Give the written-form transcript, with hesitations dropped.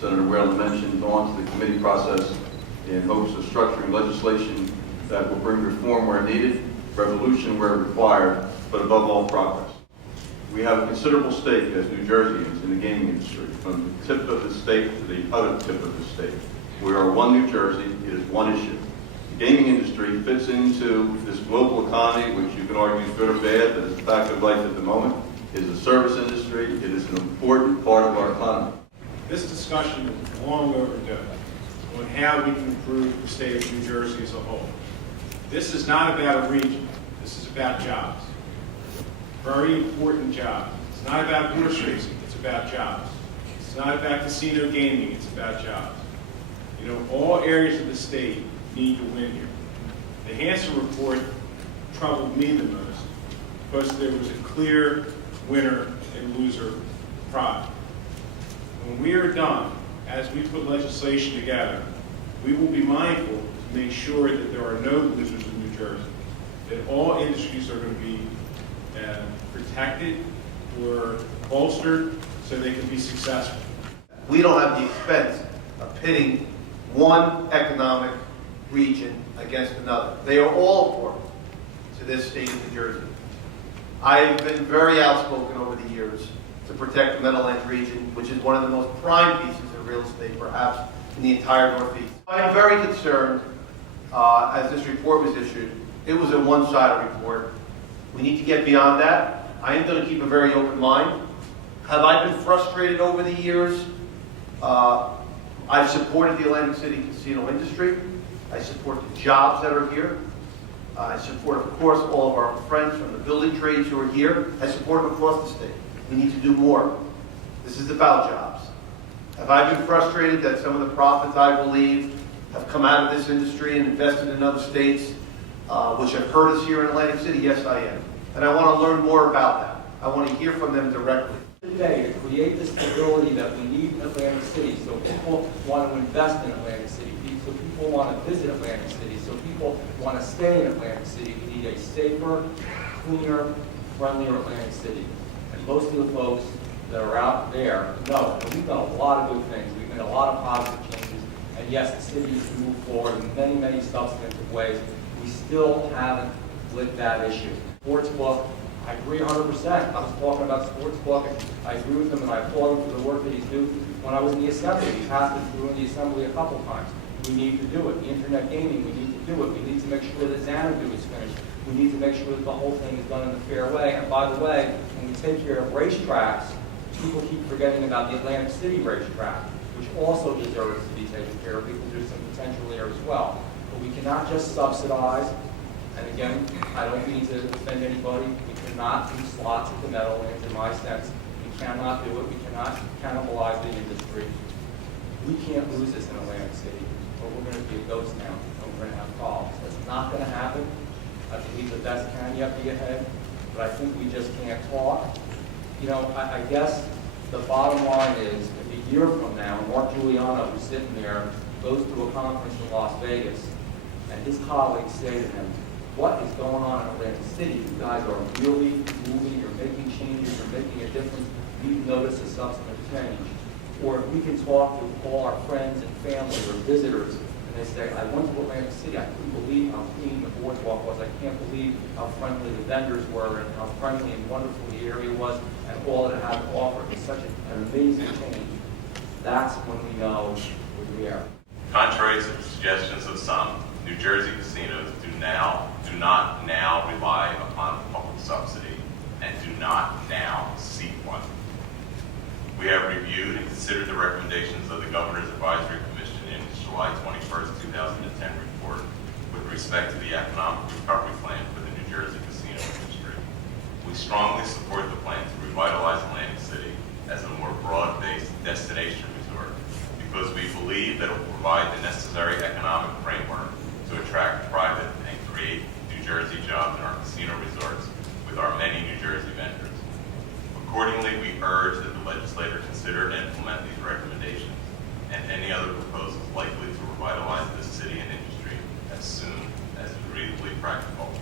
Senator Whalen mentioned, on to the committee process in hopes of structuring legislation that will bring reform where needed, revolution where required, but above all progress. We have a considerable stake as New Jerseyans in the gaming industry, from the tip of the state to the other tip of the state. We are one New Jersey, it is one issue. The gaming industry fits into this global economy, which you can argue is good or bad, but it's a fact of life at the moment. It is a service industry, it is an important part of our economy. This discussion is long overdue on how we can improve the state of New Jersey as a whole. This is not about a region, this is about jobs. Very important jobs. It's not about horse racing, it's about jobs. It's not about casino gaming, it's about jobs. You know, all areas of the state need to win here. The Hansen report troubled me the most because there was a clear winner and loser product. When we are done, as we put legislation together, we will be mindful to make sure that there are no losers in New Jersey, that all industries are going to be protected or bolstered so they can be successful. We don't have the expense of pitting one economic region against another. They are all important to this state of New Jersey. I've been very outspoken over the years to protect the Meadowlands region, which is one of the most prime pieces of real estate, perhaps, in the entire Northeast. I am very concerned, as this report was issued, it was a one-sided report. We need to get beyond that. I am going to keep a very open mind. Have I been frustrated over the years? I've supported the Atlantic City casino industry. I support the jobs that are here. I support, of course, all of our friends from the building trades who are here. I support them across the state. We need to do more. This is about jobs. Have I been frustrated that some of the profits, I believe, have come out of this industry and invested in other states, which have hurt us here in Atlantic City? Yes, I am. And I want to learn more about that. I want to hear from them directly. Today, to create the stability that we need in Atlantic City, so people want to invest in Atlantic City, so people want to visit Atlantic City, so people want to stay in Atlantic City, we need a safer, cleaner, friendlier Atlantic City. And most of the folks that are out there know that we've done a lot of good things. We've made a lot of positive changes. And yes, the city has moved forward in many, many substantive ways. We still haven't lit that issue. Sportsbook, I agree 100%. I was talking about sportsbook, and I agree with him, and I applaud him for the work that he's doing. When I was in the Assembly, he passed it through in the Assembly a couple times. We need to do it. The internet gaming, we need to do it. We need to make sure that Xanadu is finished. We need to make sure that the whole thing is done in a fair way. And by the way, when we take care of racetracks, people keep forgetting about the Atlantic City racetrack, which also deserves to be taken care of because there's some potential there as well. But we cannot just subsidize. And again, I don't mean to offend anybody. We cannot do slots at the Meadowlands, in my sense. We cannot do it. We cannot cannibalize the industry. We can't lose this in Atlantic City, or we're going to be a ghost town, and we're going to have problems. That's not going to happen. I believe the best can yet be ahead, but I think we just can't talk. You know, I guess the bottom line is, if a year from now, Mark Giuliano, who's sitting there, goes to a conference in Las Vegas, and his colleagues say to him, what is going on in Atlantic City? You guys are really moving, you're making changes, you're making a difference. We've noticed a substantive change. Or if we can talk to all our friends and family or visitors, and they say, I went to Atlantic City, I couldn't believe how clean the boardwalk was, I can't believe how friendly the vendors were, and how friendly and wonderful the area was, and all that it had to offer. It was such an amazing change. That's when we know we're there. Contrary to the suggestions of some, New Jersey casinos do not now rely upon public subsidy and do not now seek one. We have reviewed and considered the recommendations of the Governor's Advisory Commission in its July 21st, 2010 report with respect to the economic recovery plan for the New Jersey casino industry. We strongly support the plan to revitalize Atlantic City as a more broad-based destination resort because we believe that it will provide the necessary economic framework to attract private and create New Jersey jobs in our casino resorts with our many New Jersey vendors. Accordingly, we urge that the legislature consider and implement these recommendations and any other proposals likely to revitalize this city and industry as soon as is reasonably practical.